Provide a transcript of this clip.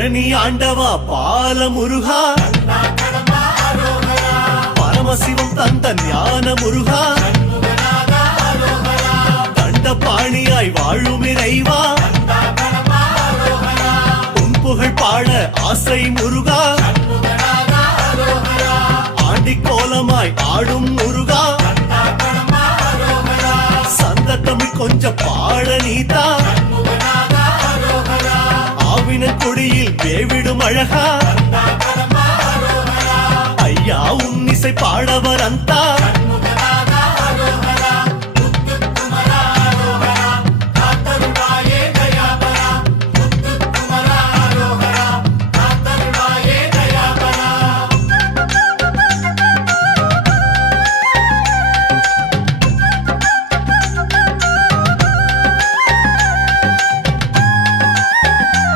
பழனி ஆண்டவா பால முருகா, பரமசிவம் தந்த ஞான முருகா, தண்டபாணியாய் வாழும் இறைவா, உன் புகழ் பாட ஆசை முருகா, ஆண்டி கோலமாய் ஆடும் முருகா, சந்த தமிழ் கொஞ்சம் பாட நீதா, ஆவினன் கொடியில் வேவிடும் அழகா, ஐயா உன் இசை பாடவர் அந்தா,